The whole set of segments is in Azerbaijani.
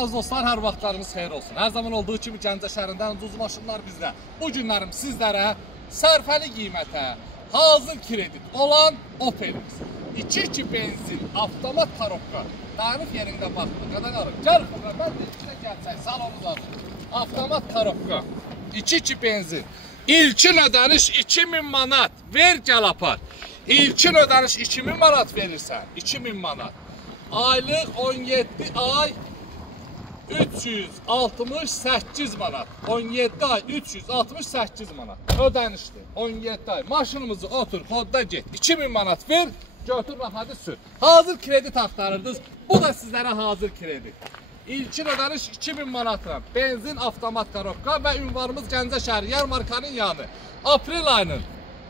Aziz dostlar, hər vaxtlarınız xeyir olsun. Hər zaman olduğu kimi Gəncə şəhərindən ucuz maşınlar bizdə. Bu günlərim sizlərə sərfəli qiymətə hazır kredit olan Opel'imiz. 2-2 benzin, avtomat korobka. Dayanıb yerində baxma, qadan alır. Gəl bura, mən də içinə gəlsək, salonuz alır. Avtomat korobka, 2-2 benzin. İlkin ödəniş 2000 manat, ver gəl apar. İlkin ödəniş 2000 manat verirsən, 2000 manat. Aylıq 17 ay 368 manat. 17 ay 368 manat. Ödənişdir. 17 ay. Maşınımızı otur, kodda get. 2000 manat ver, götür rahatı sür. Hazır kredit axtarırdınız. Bu da sizlərə hazır kredit. İlkin ödəniş 2000 manatla. Benzin, avtomat korobka və ünvanımız Gəncə şəhəri yarmarkanın yanı. Aprel ayının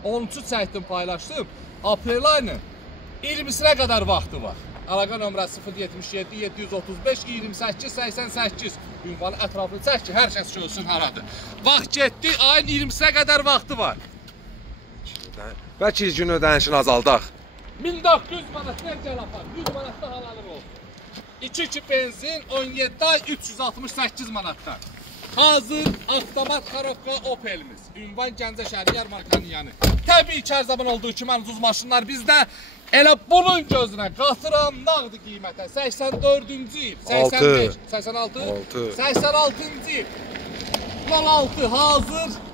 13 çəkdim, paylaşdım. Aprel ayının 20-sinə qədər vaxtı var. Əlaqə nömrəsi 077 735 28 88. Ünvanı ətrafını çək ki, hər kəs görsün haradır. Vaxt getdi, ayın 20-sinə qədər vaxtı var. Bəlkə gün ödənişini azaldaq. 1900 manat ver gəl apar, 100 manatda halalım olsun. 2-2 benzin, 17 ay 368 manatdan. Hazır avtomat korobka Opel'imiz. Ünvan Gəncə şəhəri yarmarkanın yanı. Təbii ki, hər zaman olduğu kimi ucuz maşınlar bizdə. Elə bunun gözünə qatıram nağdı qiymətə 84-cü il, 85, 86, 86-cı il, 16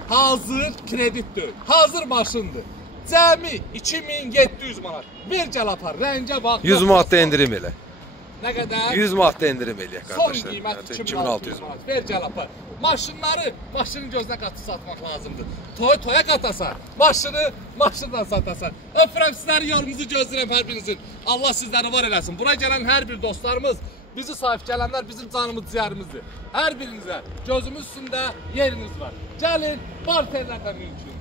hazır kreditdir, hazır maşındır. Cəmi 2700 manat, ver gəl apar, rəngə bax. 100 manat da indirim elə. Nə qədər? 100 manat da indirim eləyək qardaşlar. Son qiymət 2600 manat, ver gəl apar. Maşınları maşının gözünə qatı satmaq lazımdır. Toya qatasan, maşınla satasan. Öpürəm sizləri, yolunuzu gözləyirəm hər birinizin. Allah sizləri var eləsin. Bura gələn hər bir dostlarımız, bizi sahib gələnlər bizim canımız, ciyərimizdir. Hər birinizə gözümüz üstündə yeriniz var. Gəlin, barterlərdən mümkün.